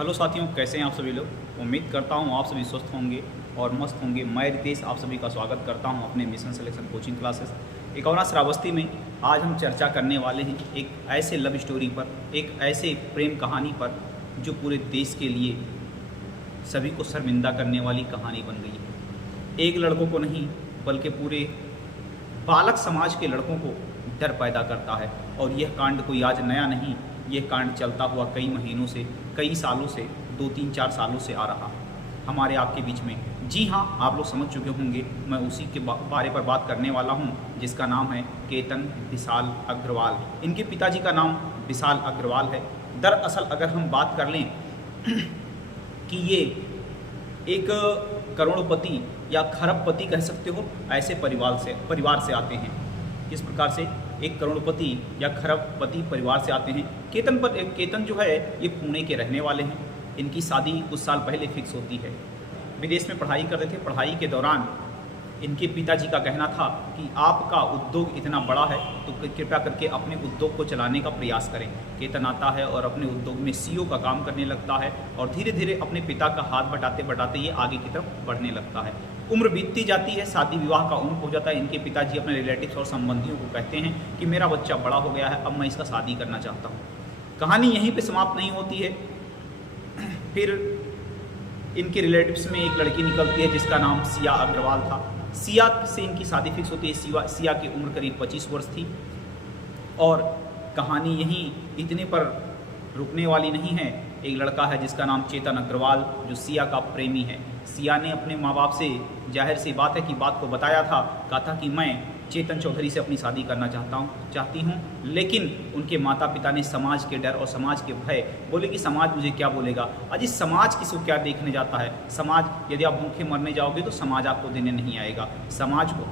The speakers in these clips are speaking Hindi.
हेलो साथियों, कैसे हैं आप सभी लोग। उम्मीद करता हूं आप सभी स्वस्थ होंगे और मस्त होंगे। मैं रितेश आप सभी का स्वागत करता हूं अपने मिशन सिलेक्शन कोचिंग क्लासेस एक और श्रावस्ती में। आज हम चर्चा करने वाले हैं एक ऐसे लव स्टोरी पर, एक ऐसे प्रेम कहानी पर जो पूरे देश के लिए सभी को शर्मिंदा करने वाली कहानी बन गई है। एक लड़कों को नहीं बल्कि पूरे बालक समाज के लड़कों को डर पैदा करता है। और यह कांड कोई आज नया नहीं, यह कांड चलता हुआ कई महीनों से, कई सालों से, 2-3-4 सालों से आ रहा हमारे आपके बीच में। जी हाँ, आप लोग समझ चुके होंगे, मैं उसी के बारे पर बात करने वाला हूँ जिसका नाम है केतन विशाल अग्रवाल। इनके पिताजी का नाम विशाल अग्रवाल है। दरअसल अगर हम बात कर लें कि ये एक करोड़पति या खरबपति कह सकते हो, ऐसे परिवार से आते हैं। इस प्रकार से एक करोड़पति या खरबपति परिवार से आते हैं। केतन जो है ये पुणे के रहने वाले हैं। इनकी शादी कुछ साल पहले फिक्स होती है। विदेश में पढ़ाई करते थे। पढ़ाई के दौरान इनके पिताजी का कहना था कि आपका उद्योग इतना बड़ा है तो कृपया करके अपने उद्योग को चलाने का प्रयास करें। केतन आता है और अपने उद्योग में सीईओ का काम करने लगता है और धीरे धीरे अपने पिता का हाथ बटाते बटाते ये आगे की तरफ बढ़ने लगता है। उम्र बीतती जाती है, शादी विवाह का उम्र हो जाता है। इनके पिताजी अपने रिलेटिव्स और संबंधियों को कहते हैं कि मेरा बच्चा बड़ा हो गया है, अब मैं इसका शादी करना चाहता हूँ। कहानी यहीं पे समाप्त नहीं होती है। फिर इनके रिलेटिव्स में एक लड़की निकलती है जिसका नाम सिया अग्रवाल था। सिया से इनकी शादी फिक्स होती है। सिया की उम्र करीब 25 वर्ष थी। और कहानी यहीं इतने पर रुकने वाली नहीं है। एक लड़का है जिसका नाम चेतन अग्रवाल, जो सिया का प्रेमी है। सिया ने अपने माँ बाप से, जाहिर सी बात है कि बात को बताया था, कहा था कि मैं चेतन चौधरी से अपनी शादी करना चाहती हूँ। लेकिन उनके माता पिता ने समाज के डर और समाज के भय, बोले कि समाज मुझे क्या बोलेगा। अजी समाज किसको क्या देखने जाता है। समाज, यदि आप भूखे मरने जाओगे तो समाज आपको देने नहीं आएगा। समाज को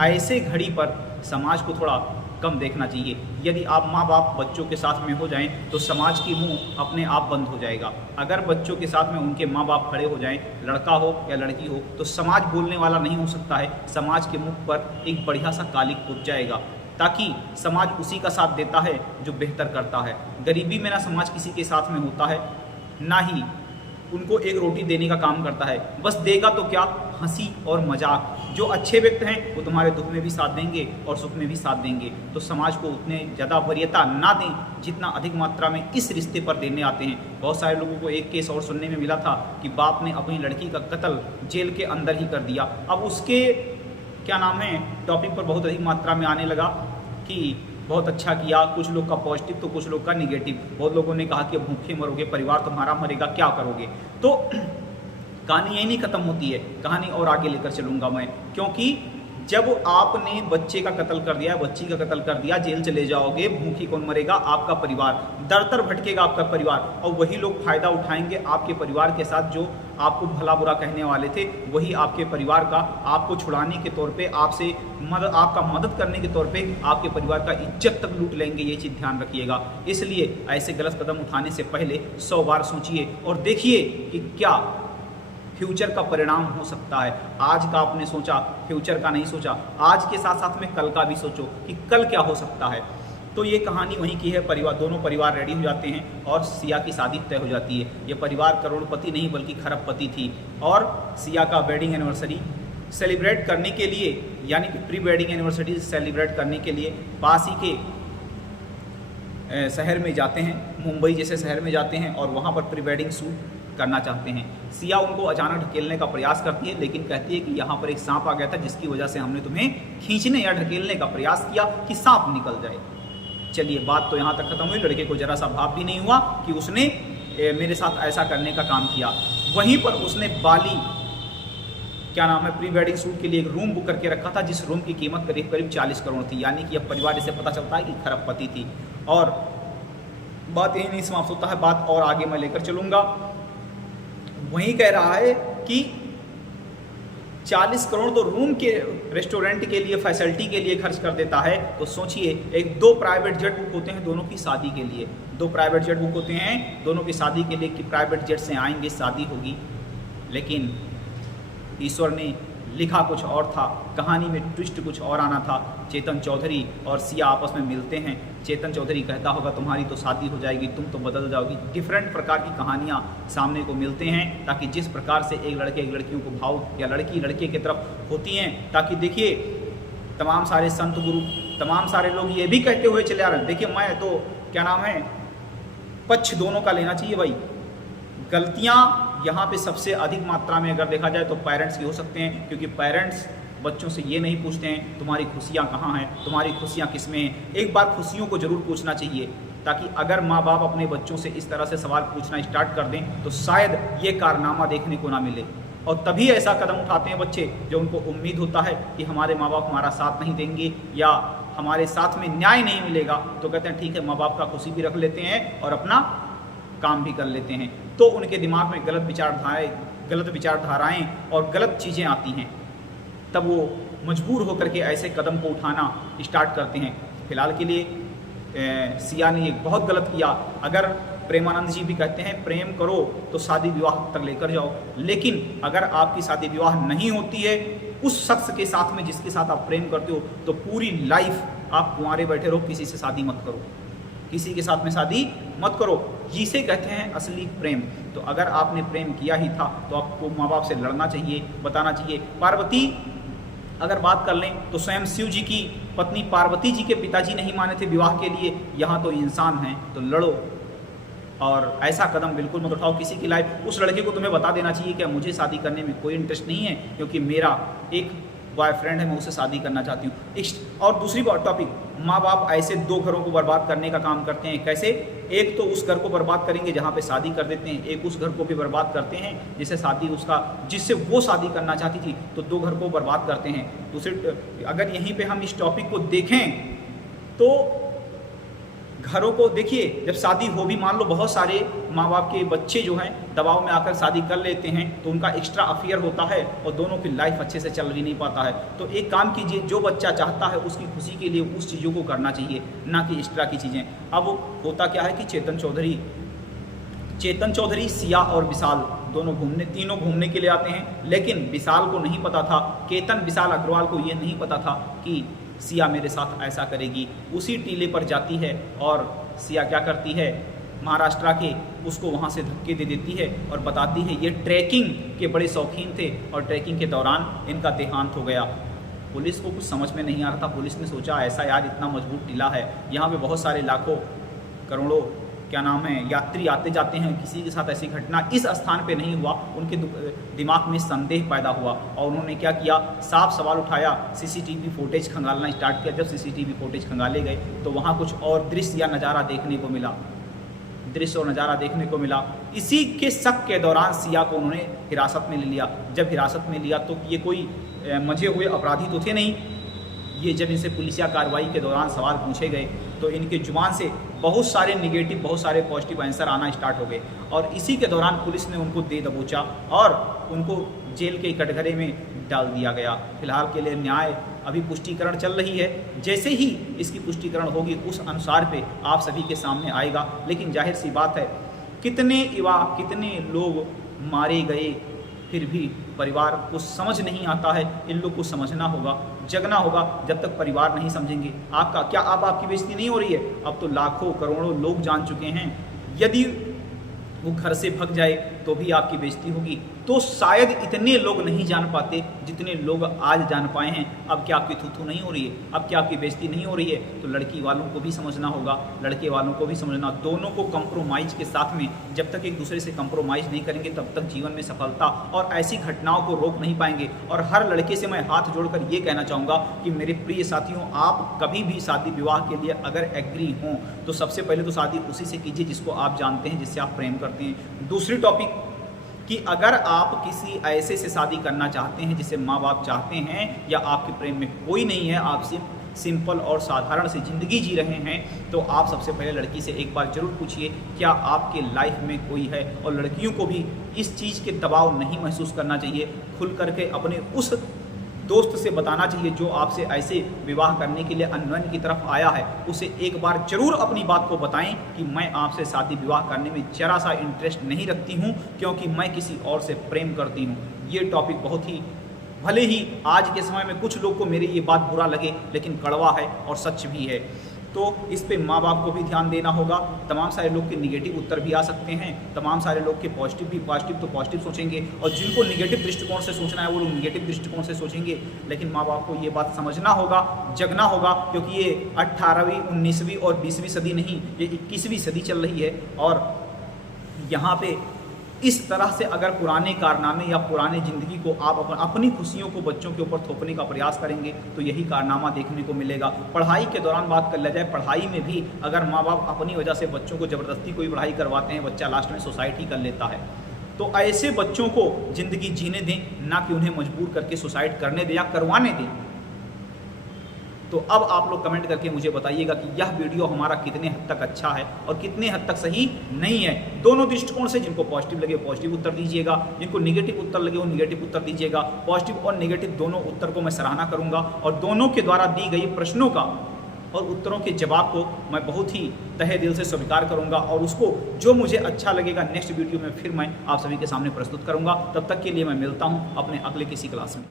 ऐसे घड़ी पर समाज को थोड़ा कम देखना चाहिए। यदि आप माँ बाप बच्चों के साथ में हो जाएं तो समाज की मुंह अपने आप बंद हो जाएगा। अगर बच्चों के साथ में उनके माँ बाप खड़े हो जाएं, लड़का हो या लड़की हो, तो समाज बोलने वाला नहीं हो सकता है। समाज के मुख पर एक बढ़िया सा कालिक उठ जाएगा, ताकि समाज उसी का साथ देता है जो बेहतर करता है। गरीबी में ना समाज किसी के साथ में होता है, ना ही उनको एक रोटी देने का काम करता है। बस देगा तो क्या, हंसी और मजाक। जो अच्छे व्यक्ति हैं वो तुम्हारे दुख में भी साथ देंगे और सुख में भी साथ देंगे। तो समाज को उतने ज़्यादा वरीयता ना दें जितना अधिक मात्रा में इस रिश्ते पर देने आते हैं। बहुत सारे लोगों को एक केस और सुनने में मिला था कि बाप ने अपनी लड़की का कत्ल जेल के अंदर ही कर दिया। अब उसके क्या नाम है टॉपिक पर बहुत अधिक मात्रा में आने लगा कि बहुत अच्छा किया, कुछ लोग का पॉजिटिव तो कुछ लोग का निगेटिव। बहुत लोगों ने कहा कि भूखे मरोगे, परिवार तुम्हारा मरेगा, क्या करोगे। तो कहानी यही नहीं खत्म होती है, कहानी और आगे लेकर चलूंगा मैं। क्योंकि जब आपने बच्चे का कत्ल कर दिया, बच्ची का कत्ल कर दिया, जेल चले जाओगे, भूखी कौन मरेगा, आपका परिवार। दर दर भटकेगा आपका परिवार। और वही लोग फायदा उठाएंगे आपके परिवार के साथ, जो आपको भला बुरा कहने वाले थे। वही आपके परिवार का, आपको छुड़ाने के तौर पे, आपसे आपका मदद करने के तौर पे आपके परिवार का इज्जत तक लूट लेंगे। ये चीज़ ध्यान रखिएगा। इसलिए ऐसे गलत कदम उठाने से पहले 100 बार सोचिए और देखिए कि क्या फ्यूचर का परिणाम हो सकता है। आज का आपने सोचा, फ्यूचर का नहीं सोचा। आज के साथ साथ में कल का भी सोचो कि कल क्या हो सकता है। तो ये कहानी वहीं की है। दोनों परिवार रेडी हो जाते हैं और सिया की शादी तय हो जाती है। ये परिवार करोड़पति नहीं बल्कि खरबपति थी। और सिया का वेडिंग एनिवर्सरी सेलिब्रेट करने के लिए, यानी कि प्री वेडिंग एनिवर्सरी सेलिब्रेट करने के लिए पास ही के शहर में जाते हैं, मुंबई जैसे शहर में जाते हैं और वहाँ पर प्री वेडिंग शूट करना चाहते हैं। सिया उनको अचानक ढकेलने का प्रयास करती है, लेकिन कहती है कि यहाँ पर एक सांप आ गया था जिसकी वजह से हमने तुम्हें खींचने या ढकेलने का प्रयास किया कि सांप निकल जाए। चलिए, बात तो यहाँ तक खत्म हुई। लड़के को जरा सा भाव भी नहीं हुआ कि उसने मेरे साथ ऐसा करने का काम किया। वहीं पर उसने बाली क्या नाम है प्री वेडिंग शूट के लिए एक रूम बुक करके रखा था, जिस रूम की कीमत करीब करीब 40 करोड़ थी। यानी कि अब परिवार से पता चलता है कि खरबपति थी। और बात यही नहीं समाप्त होता है, बात और आगे मैं लेकर चलूंगा। वही कह रहा है कि 40 करोड़ तो रूम के, रेस्टोरेंट के लिए, फैसिलिटी के लिए खर्च कर देता है। तो सोचिए, 2 प्राइवेट जेट बुक होते हैं दोनों की शादी के लिए। 2 प्राइवेट जेट बुक होते हैं दोनों की शादी के लिए कि प्राइवेट जेट से आएंगे, शादी होगी। लेकिन ईश्वर ने लिखा कुछ और था, कहानी में ट्विस्ट कुछ और आना था। चेतन चौधरी और सिया आपस में मिलते हैं। चेतन चौधरी कहता होगा तुम्हारी तो शादी हो जाएगी, तुम तो बदल जाओगी। डिफरेंट प्रकार की कहानियाँ सामने को मिलते हैं, ताकि जिस प्रकार से एक लड़के एक लड़कियों को भाव या लड़की लड़के की तरफ होती हैं, ताकि देखिए तमाम सारे संत गुरु, तमाम सारे लोग ये भी कहते हुए चले आ रहे हैं, देखिए मैं तो क्या नाम है, पक्ष दोनों का लेना चाहिए भाई। गलतियाँ यहाँ पे सबसे अधिक मात्रा में अगर देखा जाए तो पेरेंट्स की हो सकते हैं, क्योंकि पेरेंट्स बच्चों से ये नहीं पूछते हैं तुम्हारी खुशियाँ कहाँ हैं, तुम्हारी खुशियाँ किस में हैं। एक बार खुशियों को ज़रूर पूछना चाहिए, ताकि अगर माँ बाप अपने बच्चों से इस तरह से सवाल पूछना स्टार्ट कर दें तो शायद ये कारनामा देखने को ना मिले। और तभी ऐसा कदम उठाते हैं बच्चे जो उनको उम्मीद होता है कि हमारे माँ बाप हमारा साथ नहीं देंगे या हमारे साथ में न्याय नहीं मिलेगा, तो कहते हैं ठीक है माँ बाप का खुशी भी रख लेते हैं और अपना काम भी कर लेते हैं। तो उनके दिमाग में गलत विचारधाराएं और गलत चीज़ें आती हैं, तब वो मजबूर होकर के ऐसे कदम को उठाना स्टार्ट करते हैं। फिलहाल के लिए सिया ने एक बहुत गलत किया। अगर प्रेमानंद जी भी कहते हैं प्रेम करो तो शादी विवाह तक लेकर जाओ, लेकिन अगर आपकी शादी विवाह नहीं होती है उस शख्स के साथ में जिसके साथ आप प्रेम करते हो, तो पूरी लाइफ आप कुंवारे बैठे रहो, किसी से शादी मत करो, किसी के साथ में शादी मत करो। जिसे कहते हैं असली प्रेम। तो अगर आपने प्रेम किया ही था तो आपको माँ बाप से लड़ना चाहिए, बताना चाहिए। पार्वती अगर बात कर लें तो स्वयं शिव जी की पत्नी पार्वती जी के पिताजी नहीं माने थे विवाह के लिए, यहाँ तो इंसान हैं तो लड़ो और ऐसा कदम बिल्कुल मत उठाओ किसी की लाइफ। उस लड़के को तुम्हें बता देना चाहिए कि मुझे शादी करने में कोई इंटरेस्ट नहीं है, क्योंकि मेरा एक बॉयफ्रेंड है, मैं उससे शादी करना चाहती हूँ। और दूसरी बात टॉपिक, माँ बाप ऐसे दो घरों को बर्बाद करने का काम करते हैं। कैसे? एक तो उस घर को बर्बाद करेंगे जहाँ पे शादी कर देते हैं, एक उस घर को भी बर्बाद करते हैं जिससे वो शादी करना चाहती थी, तो दो घर को बर्बाद करते हैं। दूसरे अगर यहीं पे हम इस टॉपिक को देखें तो घरों को देखिए, जब शादी हो भी, मान लो बहुत सारे माँ बाप के बच्चे जो हैं दबाव में आकर शादी कर लेते हैं, तो उनका एक्स्ट्रा अफेयर होता है और दोनों की लाइफ अच्छे से चल भी नहीं पाता है। तो एक काम कीजिए, जो बच्चा चाहता है उसकी खुशी के लिए उस चीज़ों को करना चाहिए, ना कि एक्स्ट्रा की चीज़ें। अब होता क्या है कि चेतन चौधरी, सिया और विशाल तीनों घूमने के लिए आते हैं, लेकिन विशाल को नहीं पता था, विशाल अग्रवाल को ये नहीं पता था कि सिया मेरे साथ ऐसा करेगी। उसी टीले पर जाती है और सिया क्या करती है, महाराष्ट्र के उसको वहाँ से धक्के दे देती है और बताती है ये ट्रैकिंग के बड़े शौकीन थे और ट्रैकिंग के दौरान इनका देहांत हो गया। पुलिस को कुछ समझ में नहीं आ रहा था। पुलिस ने सोचा ऐसा यार इतना मजबूत टीला है, यहाँ पे बहुत सारे लाखों करोड़ों यात्री आते जाते हैं, किसी के साथ ऐसी घटना इस स्थान पे नहीं हुआ। उनके दिमाग में संदेह पैदा हुआ और उन्होंने क्या किया, साफ सवाल उठाया, सीसीटीवी फुटेज खंगालना स्टार्ट किया। जब सीसीटीवी फुटेज खंगाले गए तो वहाँ कुछ और दृश्य या नज़ारा देखने को मिला। इसी के शक के दौरान सिया को उन्होंने हिरासत में ले लिया। जब हिरासत में लिया तो ये कोई मजे हुए अपराधी तो थे नहीं। ये जब इनसे पुलिसिया कार्रवाई के दौरान सवाल पूछे गए तो इनके जुबान से बहुत सारे निगेटिव, बहुत सारे पॉजिटिव आंसर आना स्टार्ट हो गए और इसी के दौरान पुलिस ने उनको दे दबोचा और उनको जेल के कटघरे में डाल दिया गया। फिलहाल के लिए न्याय अभी पुष्टिकरण चल रही है, जैसे ही इसकी पुष्टिकरण होगी उस अनुसार पे आप सभी के सामने आएगा। लेकिन जाहिर सी बात है, कितने लोग मारे गए, फिर भी परिवार को समझ नहीं आता है। इन लोग को समझना होगा, जगना होगा। जब तक परिवार नहीं समझेंगे, आपकी बेइज्जती नहीं हो रही है? अब तो लाखों करोड़ों लोग जान चुके हैं, यदि वो घर से भग जाए तो भी आपकी बेइज्जती होगी। तो शायद इतने लोग नहीं जान पाते जितने लोग आज जान पाए हैं। अब क्या आपकी थू नहीं हो रही है? अब क्या आपकी बेइज्जती नहीं हो रही है? तो लड़की वालों को भी समझना होगा, लड़के वालों को भी समझना। दोनों को कंप्रोमाइज़ के साथ में, जब तक एक दूसरे से कंप्रोमाइज़ नहीं करेंगे तब तक जीवन में सफलता और ऐसी घटनाओं को रोक नहीं पाएंगे। और हर लड़के से मैं हाथ जोड़कर ये कहना चाहूँगा कि मेरे प्रिय साथियों, आप कभी भी शादी विवाह के लिए अगर एग्री हों तो सबसे पहले तो शादी उसी से कीजिए जिसको आप जानते हैं, जिससे आप प्रेम करते हैं। दूसरी टॉपिक कि अगर आप किसी ऐसे से शादी करना चाहते हैं जिसे माँ बाप चाहते हैं या आपके प्रेम में कोई नहीं है, आप सिंपल और साधारण सी ज़िंदगी जी रहे हैं, तो आप सबसे पहले लड़की से एक बार ज़रूर पूछिए क्या आपके लाइफ में कोई है। और लड़कियों को भी इस चीज़ के दबाव नहीं महसूस करना चाहिए, खुल करके अपने उस दोस्त से बताना चाहिए जो आपसे ऐसे विवाह करने के लिए अन्योन्य की तरफ आया है। उसे एक बार जरूर अपनी बात को बताएं कि मैं आपसे शादी विवाह करने में जरा सा इंटरेस्ट नहीं रखती हूं, क्योंकि मैं किसी और से प्रेम करती हूं। ये टॉपिक बहुत ही भले ही आज के समय में कुछ लोग को मेरी ये बात बुरा लगे, लेकिन कड़वा है और सच भी है। तो इस पे माँ बाप को भी ध्यान देना होगा। तमाम सारे लोग के निगेटिव उत्तर भी आ सकते हैं, तमाम सारे लोग के पॉजिटिव भी, पॉजिटिव तो पॉजिटिव सोचेंगे, और जिनको निगेटिव दृष्टिकोण से सोचना है वो लोग निगेटिव दृष्टिकोण से सोचेंगे। लेकिन माँ बाप को ये बात समझना होगा, जगना होगा, क्योंकि ये 18वीं, 19वीं और 20वीं सदी नहीं, ये 21वीं सदी चल रही है। और यहाँ पे इस तरह से अगर पुराने कारनामे या पुराने ज़िंदगी को आप अपनी खुशियों को बच्चों के ऊपर थोपने का प्रयास करेंगे तो यही कारनामा देखने को मिलेगा। पढ़ाई के दौरान बात कर लिया जाए, पढ़ाई में भी अगर माँ बाप अपनी वजह से बच्चों को ज़बरदस्ती कोई पढ़ाई करवाते हैं, बच्चा लास्ट में सुसाइड ही कर लेता है। तो ऐसे बच्चों को ज़िंदगी जीने दें, ना कि उन्हें मजबूर करके सुसाइड करने दें या करवाने दें। तो अब आप लोग कमेंट करके मुझे बताइएगा कि यह वीडियो हमारा कितने हद तक अच्छा है और कितने हद तक सही नहीं है। दोनों दृष्टिकोण से, जिनको पॉजिटिव लगे पॉजिटिव उत्तर दीजिएगा, जिनको निगेटिव उत्तर लगे वो निगेटिव उत्तर दीजिएगा। पॉजिटिव और निगेटिव दोनों उत्तर को मैं सराहना करूंगा, और दोनों के द्वारा दी गई प्रश्नों का और उत्तरों के जवाब को मैं बहुत ही तहे दिल से स्वीकार करूंगा, और उसको जो मुझे अच्छा लगेगा नेक्स्ट वीडियो में फिर मैं आप सभी के सामने प्रस्तुत करूंगा। तब तक के लिए मैं मिलता हूं अपने अगले किसी क्लास में।